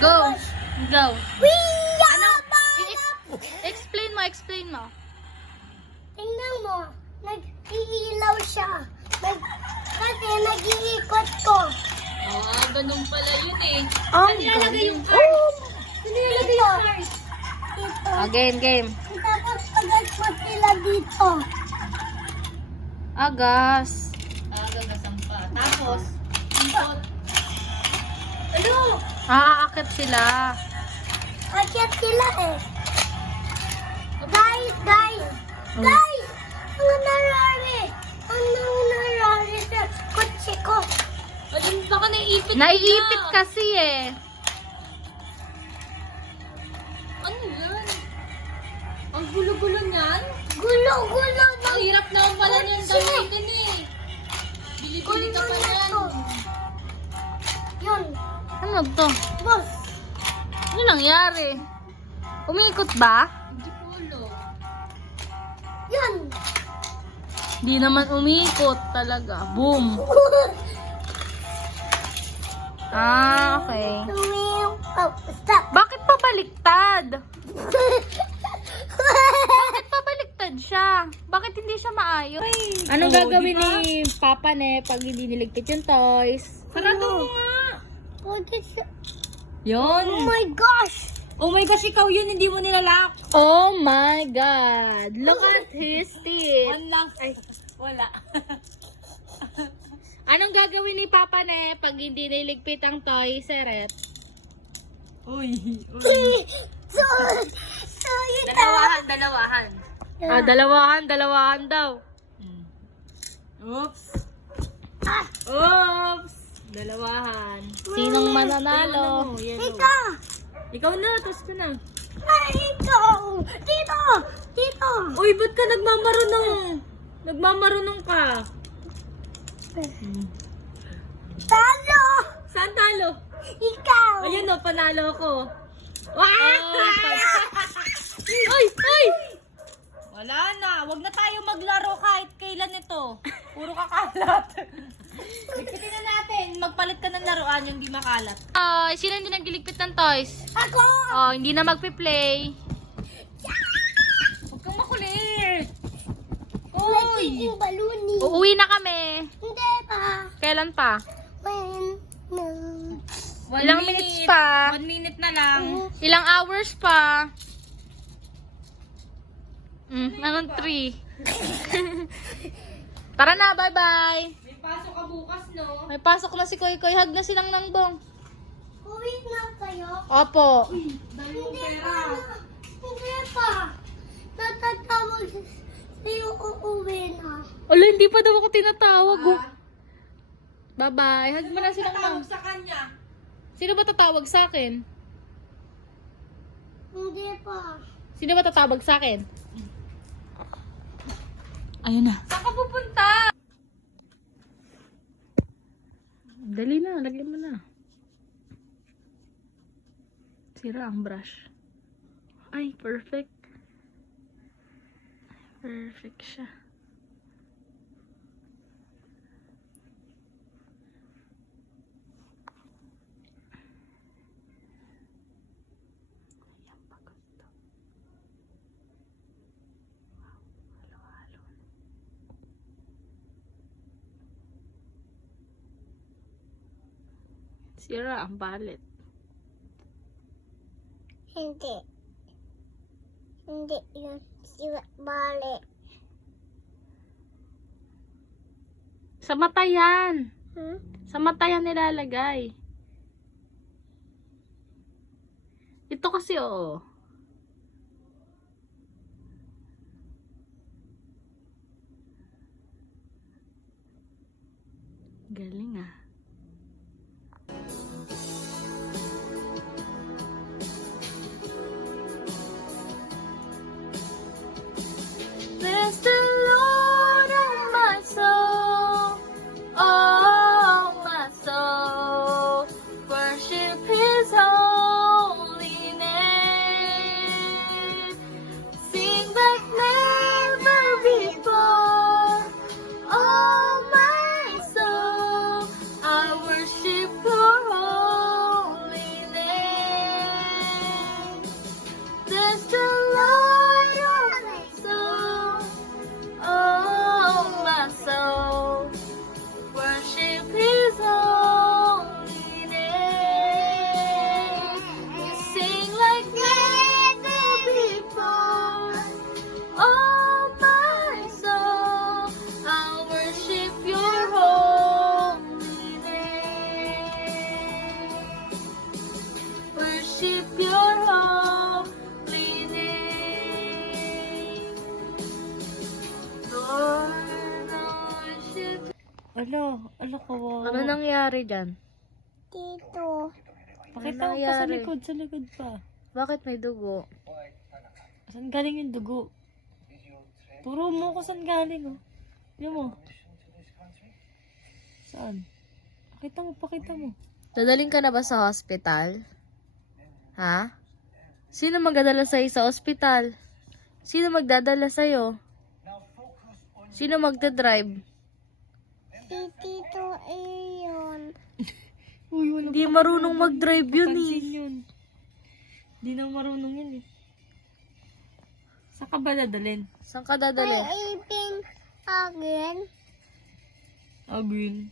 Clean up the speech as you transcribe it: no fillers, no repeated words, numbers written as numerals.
Go. Go. We Ano? Explain mo. Tingnan mo, nag-iilaw siya. Kasi nag-iikot ko. Ganun pala yun eh. Ang nilalagay yung card? Sino nilalagay yung card? Dito. Game. Tapos pag-export sila dito. Agas. Gagasan pa. Tapos, ikot. Ano? Aakit sila. Akyat sila eh. Guys! Ang nangyari sa kotse ko. Ayun, baka naiipit kasi eh. Ano yan? Ang gulo-gulo niyan? Gulo-gulo na. Ang hirap naman pala niyan gamitin eh. Bili-bili ka pa yan. Yun. Ano to? Boss. Ano nangyari? Umikot ba? Hindi ko alam. Yun. Di naman umikot talaga. Boom. Okay. Oh, stop. Bakit pabaliktad? Bakit pabaliktad siya? Bakit hindi siya maayos? Anong gagawin ni Papa Ne pag hindi niligpit yung toys? Sarado mo nga. What is it? Yun. Oh my gosh. Oh my gosh, ikaw yun, hindi mo nilalak. Oh my God. Look at his teeth. One lang. Ay, wala. Anong gagawin ni Papa Ne pag hindi niligpit ang toy, Seret? Uy. So ito. Dalawahan. Dalawahan daw. Oops. Ah, Oops. Dalawahan. Sinong mananalo? ito. Ikaw na, tapos ka na. Ay, ito. Dito. Uy, ba't ka nagmamarunong? Nagmamarunong ka. Talo. Saan talo? Ikaw. Ayun o, panalo ko. Oh, Uy! Wala na. Huwag na tayo maglaro kahit kailan ito. Puro kakalat. Ipitin na natin. Magpalit ka ng laruan yung di makalat. Sino hindi nagliligpit ng toys? Ako. Oh, hindi na magpi-play. Huwag kang makulit. Nagiging baluni. Uuwi na kami. Hindi pa. Kailan pa? When. Ilang minutes pa? 1 minute na lang. Ilang hours pa? Anong 3? Tara na, bye-bye. May pasok ka bukas, no? May pasok na si Koy Koy. Hug na silang ng bong. Uwi na kayo? Opo. Dami mong Hindi pera. pa. Hindi pa. Natatawag sa'yo uuwi na. Ala, hindi pa daw ako tinatawag. Oh. Bye-bye. Hug mo na silang ng... Tawag sa kanya. Sino ba tatawag sa akin? Hindi pa. Sino ba tatawag sa akin? Ayun na. Saan ka pupunta? Dali na, lagyan mo na. Sira ang brush. Ay, perfect. Perfect siya. Ayan pa gusto. Wow, halo-halo. Sira ang balit. Hindi. Hindi yun. Siwat balik. Sa mata yan. Hmm? Sa mata yan nilalagay. Ito kasi oo. Galing ah. Bless the Lord, oh my soul, oh my soul, worship His holy name. worship your holy name. Lord, I worship. Ala kawawa. Ano nangyari dyan? Dito. Pakita mo pa sa likod pa. Bakit may dugo? Saan galing yung dugo? Turo mo ko saan galing, oh. Yan mo. Saan? Pakita mo. Dadaling ka na ba sa hospital? Ha? Sino magdadala sa'yo sa hospital? Sino magdadala sa'yo? Sino magdadrive? Si Tito Ayon. Uy, walang Hindi marunong mag-drive yun eh. papansin yun. Hindi na marunong yun eh. Saan ka ba dadalhin? Saan ka May dadali? ipin again. Agin.